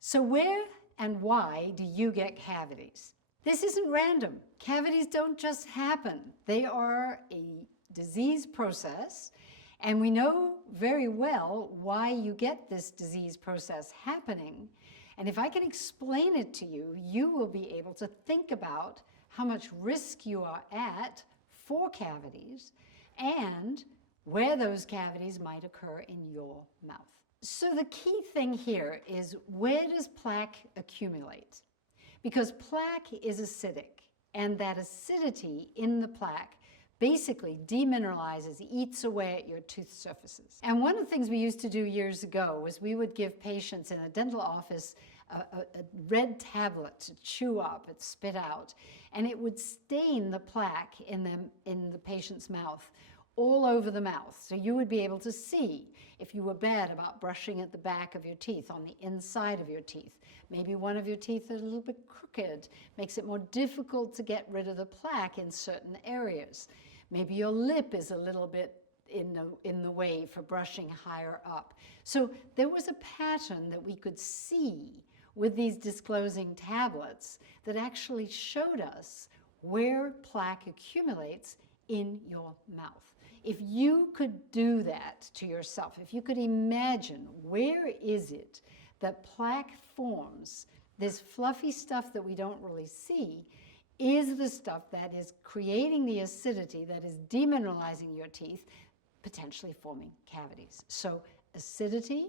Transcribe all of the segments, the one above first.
So where and why do you get cavities? This isn't random. Cavities don't just happen. They are a disease process, and we know very well why you get this disease process happening. And if I can explain it to you, you will be able to think about how much risk you are at for cavities and where those cavities might occur in your mouth. So the key thing here is, where does plaque accumulate? Because plaque is acidic, and that acidity in the plaque basically demineralizes, eats away at your tooth surfaces. And one of the things we used to do years ago was we would give patients in a dental office a red tablet to chew up and spit out, and it would stain the plaque in the patient's mouth, all over the mouth. So you would be able to see if you were bad about brushing at the back of your teeth, on the inside of your teeth. Maybe one of your teeth is a little bit crooked, makes it more difficult to get rid of the plaque in certain areas. Maybe your lip is a little bit in the way for brushing higher up. So there was a pattern that we could see with these disclosing tablets that actually showed us where plaque accumulates in your mouth. If you could do that to yourself, if you could imagine where is it that plaque forms, this fluffy stuff that we don't really see is the stuff that is creating the acidity that is demineralizing your teeth, potentially forming cavities. So acidity,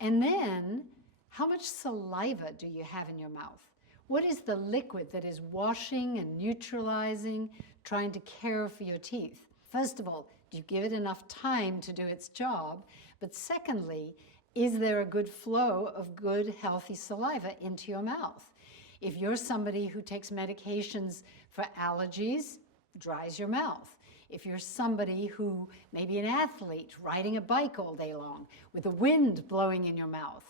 and then how much saliva do you have in your mouth? What is the liquid that is washing and neutralizing, trying to care for your teeth? First of all, do you give it enough time to do its job? But secondly, is there a good flow of good, healthy saliva into your mouth? If you're somebody who takes medications for allergies, dries your mouth. If you're somebody who may be an athlete riding a bike all day long with the wind blowing in your mouth,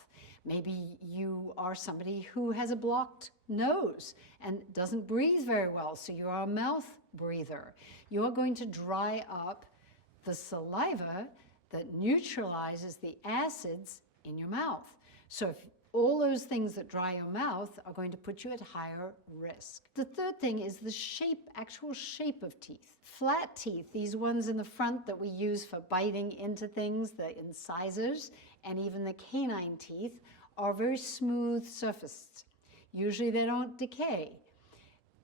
maybe you are somebody who has a blocked nose and doesn't breathe very well, so you are a mouth breather. You're going to dry up the saliva that neutralizes the acids in your mouth. So if all those things that dry your mouth are going to put you at higher risk. The third thing is the shape, actual shape of teeth. Flat teeth, these ones in the front that we use for biting into things, the incisors, and even the canine teeth, are very smooth surfaced. Usually they don't decay.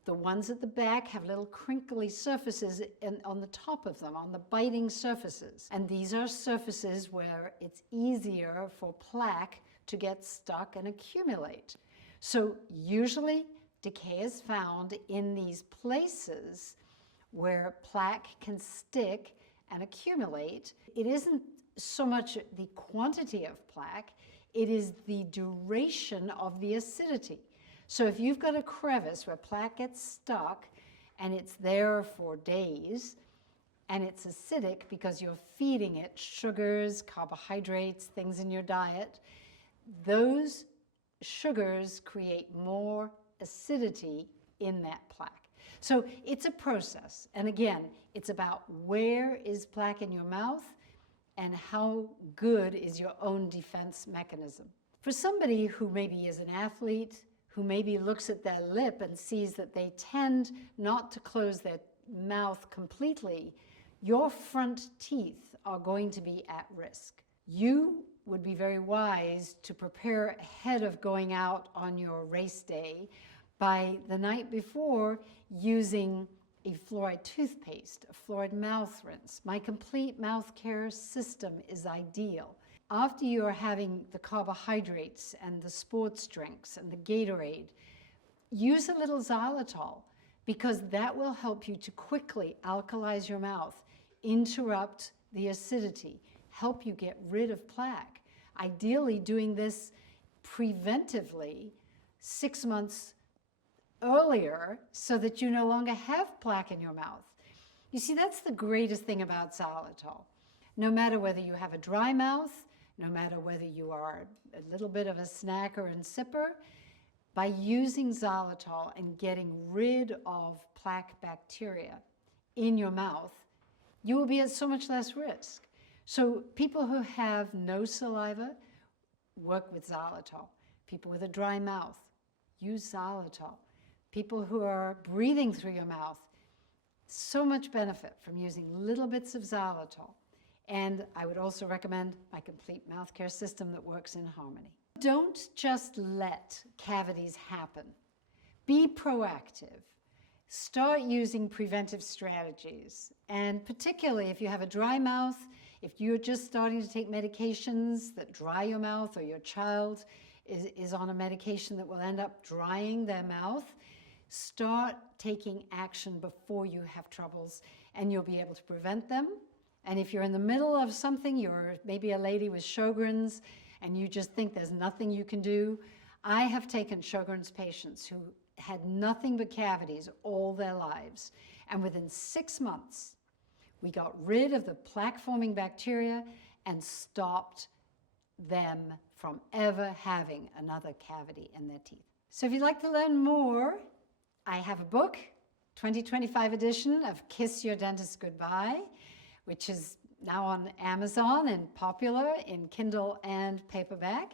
The ones at the back have little crinkly surfaces on the top of them, on the biting surfaces. And these are surfaces where it's easier for plaque to get stuck and accumulate. So usually decay is found in these places where plaque can stick and accumulate. It isn't so much the quantity of plaque, it is the duration of the acidity. So if you've got a crevice where plaque gets stuck and it's there for days, and it's acidic because you're feeding it sugars, carbohydrates, things in your diet, those sugars create more acidity in that plaque. So it's a process. And again, it's about where is plaque in your mouth and how good is your own defense mechanism. For somebody who maybe is an athlete, who maybe looks at their lip and sees that they tend not to close their mouth completely, your front teeth are going to be at risk. You would be very wise to prepare ahead of going out on your race day by the night before using a fluoride toothpaste, a fluoride mouth rinse. My complete mouth care system is ideal. After you are having the carbohydrates and the sports drinks and the Gatorade, use a little xylitol, because that will help you to quickly alkalize your mouth, interrupt the acidity, help you get rid of plaque. Ideally doing this preventively 6 months earlier so that you no longer have plaque in your mouth. You see, that's the greatest thing about xylitol. No matter whether you have a dry mouth, no matter whether you are a little bit of a snacker and sipper, by using xylitol and getting rid of plaque bacteria in your mouth, you will be at so much less risk. So people who have no saliva work with xylitol. People with a dry mouth, use xylitol. People who are breathing through your mouth, so much benefit from using little bits of xylitol. And I would also recommend my complete mouth care system that works in harmony. Don't just let cavities happen. Be proactive. Start using preventive strategies. And particularly if you have a dry mouth, if you're just starting to take medications that dry your mouth, or your child is on a medication that will end up drying their mouth, start taking action before you have troubles, and you'll be able to prevent them. And if you're in the middle of something, you're maybe a lady with Sjögren's, and you just think there's nothing you can do. I have taken Sjögren's patients who had nothing but cavities all their lives. And within 6 months, we got rid of the plaque-forming bacteria and stopped them from ever having another cavity in their teeth. So if you'd like to learn more, I have a book, 2025 edition of Kiss Your Dentist Goodbye, which is now on Amazon and popular in Kindle and paperback.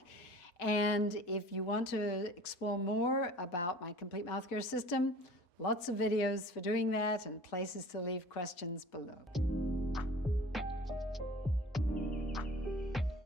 And if you want to explore more about my complete mouth care system, lots of videos for doing that and places to leave questions below.